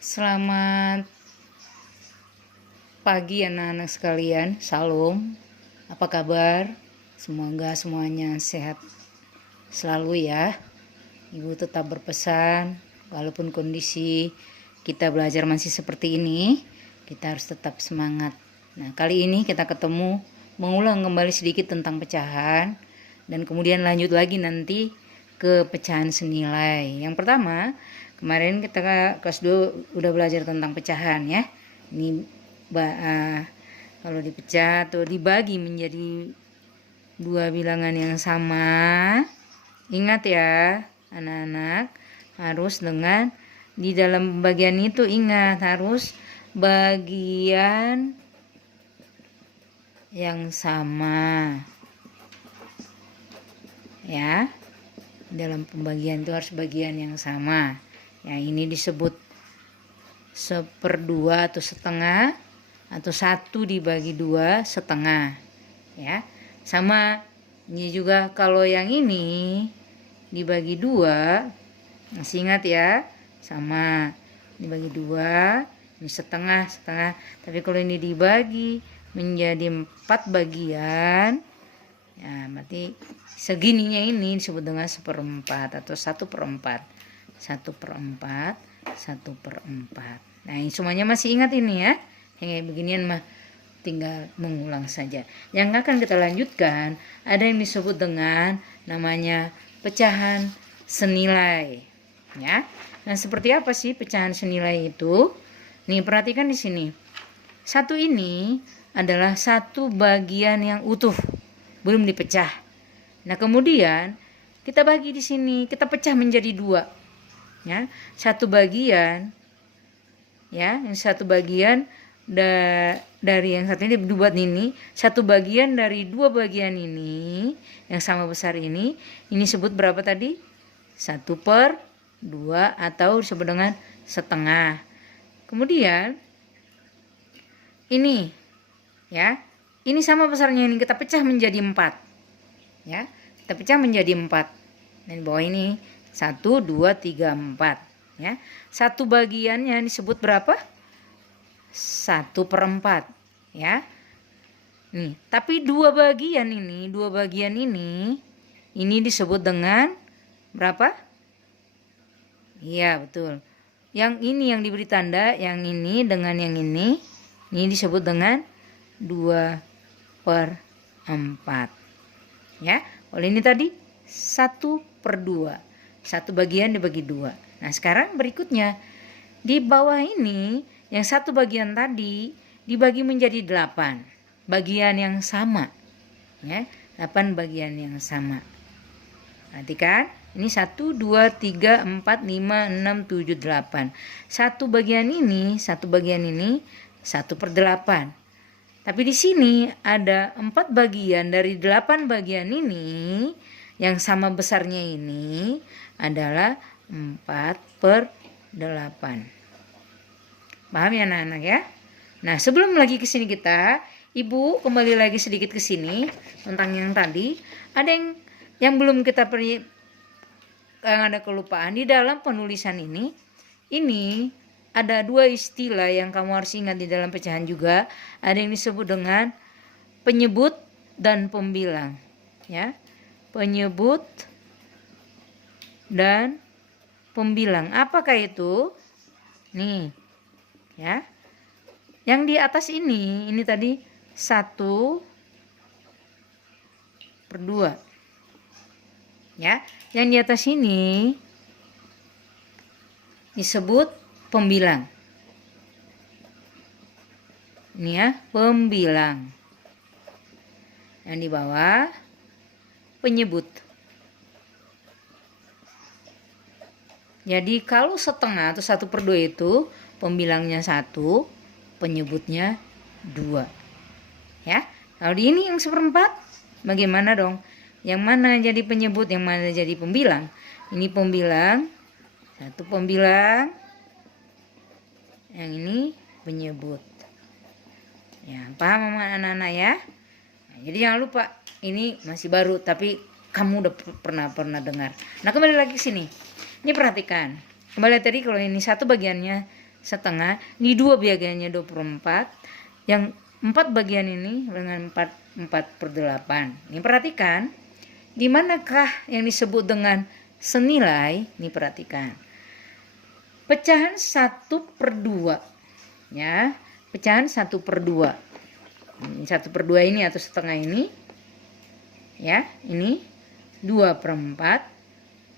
Selamat pagi anak-anak sekalian, Salam. Apa kabar? Semoga semuanya sehat selalu ya. Ibu tetap berpesan, walaupun kondisi kita belajar masih seperti ini, kita harus tetap semangat. Nah, kali ini kita ketemu mengulang kembali sedikit tentang pecahan, dan kemudian lanjut lagi nanti ke pecahan senilai. Yang pertama, kemarin kita kelas 2 udah belajar tentang pecahan ya. Ini kalau dipecah atau dibagi menjadi dua bilangan yang sama, ingat ya anak-anak, harus dengan di dalam bagian itu ingat harus bagian yang sama ya. Dalam pembagian itu harus bagian yang sama. Ya, ini disebut 1/2 atau setengah, atau 1 dibagi 2 setengah ya. Sama ini juga kalau yang ini dibagi 2, masih ingat ya, sama dibagi 2, ini setengah. Tapi kalau ini dibagi menjadi 4 bagian, ya berarti segininya ini disebut dengan 1/4 atau 1/4. 1/4. Nah, ini semuanya masih ingat ini ya. Yang kayak beginian mah tinggal mengulang saja. Yang akan kita lanjutkan ada yang disebut dengan namanya pecahan senilai ya. Nah, seperti apa sih pecahan senilai itu? Nih, perhatikan di sini. 1 ini adalah 1 bagian yang utuh, belum dipecah. Nah, kemudian kita bagi di sini, kita pecah menjadi 2. Ya, 1 bagian ya, yang 1 bagian dari yang satu ini dibuat ini, 1 bagian dari 2 bagian ini yang sama besar ini disebut berapa tadi? 1/2 atau disebut dengan setengah. Kemudian ini ya, ini sama besarnya, ini kita pecah menjadi 4 ya, kita pecah menjadi 4. Dan bawah ini 1, 2, 3, 4 ya. 1 bagiannya disebut berapa? 1/4 ya. Nih, tapi 2 bagian ini disebut dengan berapa? Iya, betul. Yang ini yang diberi tanda, yang ini dengan yang ini disebut dengan 2/4 ya. Oleh ini tadi 1/2. 1 bagian dibagi 2. Nah, sekarang berikutnya di bawah ini yang 1 bagian tadi dibagi menjadi 8 bagian yang sama ya. 8 bagian yang sama. Perhatikan, ini 1, 2, 3, 4, 5, 6, 7, 8. 1 bagian ini 1/8. Tapi di sini ada 4 bagian dari 8 bagian ini yang sama besarnya ini adalah 4/8. Paham ya anak-anak ya? Nah, sebelum lagi ke sini Ibu kembali lagi sedikit ke sini tentang yang tadi. Ada yang belum kita yang ada kelupaan di dalam penulisan ini. Ini ada 2 istilah yang kamu harus ingat di dalam pecahan juga. Ada yang disebut dengan penyebut dan pembilang ya. Penyebut dan pembilang. Apakah itu? Nih ya. Yang di atas ini tadi 1/2 ya. Yang di atas ini disebut pembilang. Ini ya, pembilang. Yang di bawah penyebut. Jadi kalau setengah atau 1/2 itu pembilangnya 1, penyebutnya 2 ya. Kalau di ini yang 1/4 bagaimana dong? Yang mana jadi penyebut, yang mana jadi pembilang? Ini pembilang, 1 pembilang, yang ini penyebut ya. Paham anak-anak ya? Nah, jadi jangan lupa, ini masih baru tapi kamu udah pernah dengar. Nah, kembali lagi ke sini. Ini perhatikan. Kembali tadi kalau ini 1 bagiannya setengah. Ini 2 bagiannya 24. Yang 4 bagian ini dengan 4/8. Ini perhatikan, di manakah yang disebut dengan senilai? Ini perhatikan. Pecahan 1/2. Ya, pecahan 1/2. 1/2 ini atau setengah ini. Ya, ini 2/4,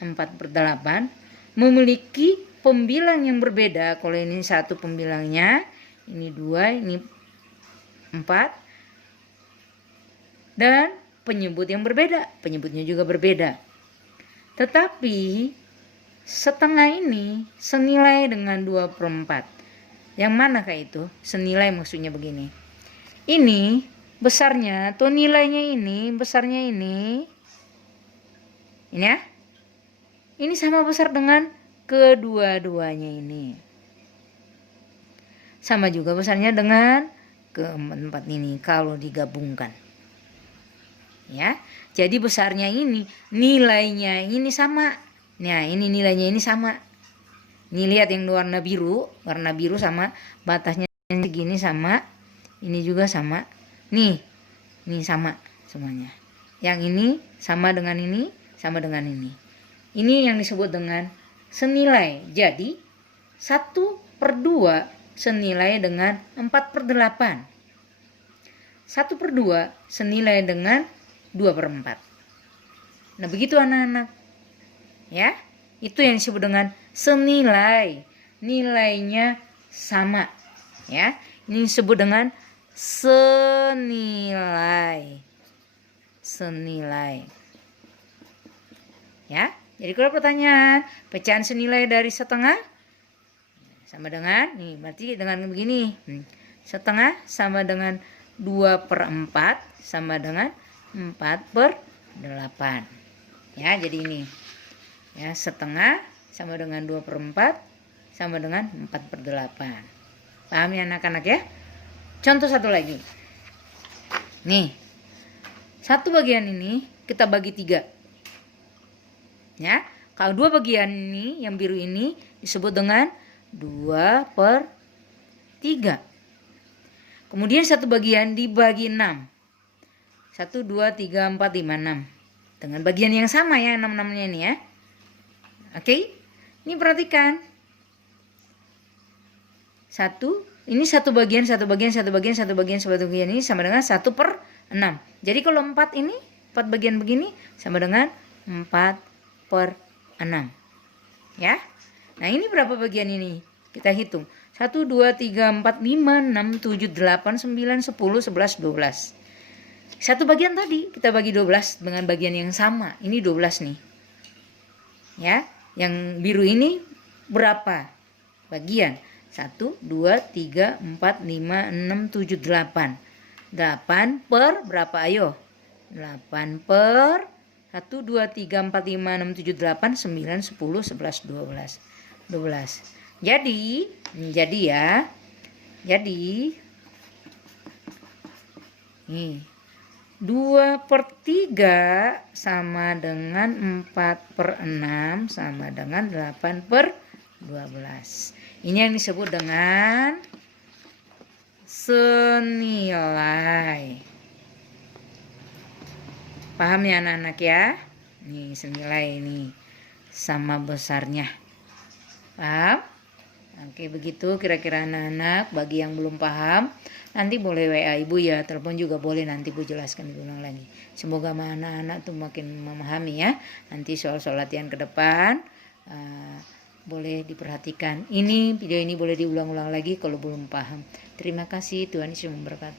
4/8 memiliki pembilang yang berbeda. Kalau ini 1 pembilangnya, ini 2, ini 4, dan penyebut yang berbeda, penyebutnya juga berbeda. Tetapi setengah ini senilai dengan 2/4. Yang manakah itu? Senilai maksudnya begini. Ini besarnya atau nilainya ini, besarnya ini ya. Ini sama besar dengan kedua-duanya ini. Sama juga besarnya dengan keempat ini kalau digabungkan. Ya. Jadi besarnya ini, nilainya ini sama. Nah, ini nilainya ini sama. Ini lihat yang warna biru sama batasnya segini sama. Ini juga sama. Nih. Ini sama semuanya. Yang ini sama dengan ini, sama dengan ini. Ini yang disebut dengan senilai. Jadi 1/2 senilai dengan 4/8. 1/2 senilai dengan 2/4. Nah, begitu anak-anak. Ya, itu yang disebut dengan senilai. Nilainya sama. Ya, ini disebut dengan senilai. Senilai. Ya, jadi kalau pertanyaan, pecahan senilai dari setengah sama dengan, nih berarti dengan begini. Setengah sama dengan 2/4 sama dengan 4/8. Ya, jadi ini. Ya, setengah sama dengan 2/4 sama dengan 4/8. Paham ya anak-anak ya? Contoh satu lagi. Nih. Satu bagian ini kita bagi 3. Ya, kalau 2 bagian ini yang biru ini disebut dengan 2/3. Kemudian satu bagian dibagi 6. 1, 2, 3, 4, 5, 6. Dengan bagian yang sama ya, 6-6-nya ini ya. Oke. Ini perhatikan. Ini satu bagian ini sama dengan 1/6. Jadi kalau 4 ini, 4 bagian begini sama dengan 4/6. Ya. Nah, ini berapa bagian ini? Kita hitung. 1, 2, 3, 4, 5, 6, 7, 8, 9, 10, 11, 12. Satu bagian tadi kita bagi 12 dengan bagian yang sama. Ini 12 nih. Ya, yang biru ini berapa bagian? 1, 2, 3, 4, 5, 6, 7, 8. 8 per berapa? Ayo. 8 per 1, 2, 3, 4, 5, 6, 7, 8, 9, 10, 11, 12. 12. Jadi ya. Jadi nih 2/3 sama dengan 4/6 sama dengan 8/12. Ini yang disebut dengan senilai. Paham ya anak-anak ya? Nih senilai ini sama besarnya. Paham? Oke, begitu kira-kira anak-anak. Bagi yang belum paham, nanti boleh WA ibu ya, telepon juga boleh, nanti ibu jelaskan diulang lagi. Semoga anak-anak tuh makin memahami ya. Nanti soal-soal latihan ke depan boleh diperhatikan. Video ini boleh diulang-ulang lagi kalau belum paham. Terima kasih, Tuhan Yesus memberkati.